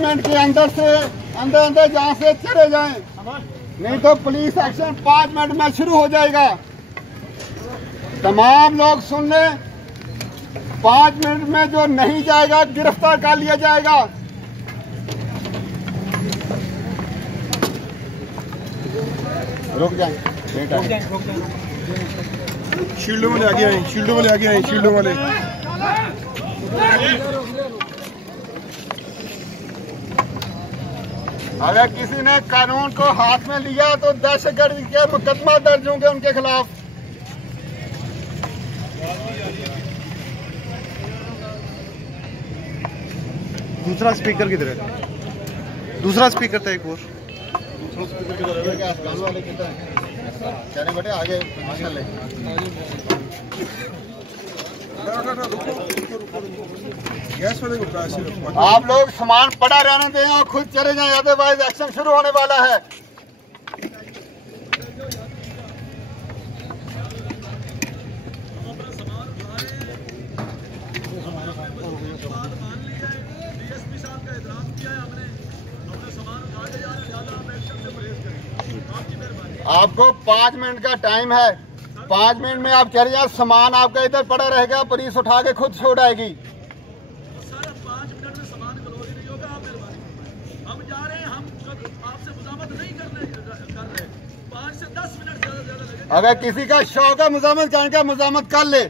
Minute के अंदर जहाँ से चले जाएं, नहीं तो पुलिस एक्शन 5 मिनट में शुरू हो जाएगा। तमाम लोग सुन लें, 5 मिनट में जो नहीं जाएगा गिरफ्तार कर लिया जाएगा। रुक जाए, शील्डों वाले आगे आए, शील्डों वाले आगे आए, शील्डों वाले। अगर किसी ने कानून को हाथ में लिया तो दहशतगर्दी के मुकदमा दर्ज होंगे उनके खिलाफ। दूसरा स्पीकर किधर है? दूसरा स्पीकर था एक और। चले बेटे आगे चले। आप लोग सामान पड़ा रहने दें और खुद चले जाएं, अदरवाइज एक्शन शुरू होने वाला है। आपको 5 मिनट का टाइम है, 5 मिनट में आप चले जाए, सामान आपका इधर पड़ा रहेगा, पुलिस उठा के खुद छोड़ आएगी। सर 5 मिनट में सामान क्लोज नहीं होगा, आप मेहरबानी। हम जा रहे हैं, हम आपसे मुजामत नहीं कर रहे। 5 से 10 मिनट ज्यादा लगेगा। अगर किसी का शौक है मुजामत करने का, मुजामत कर ले।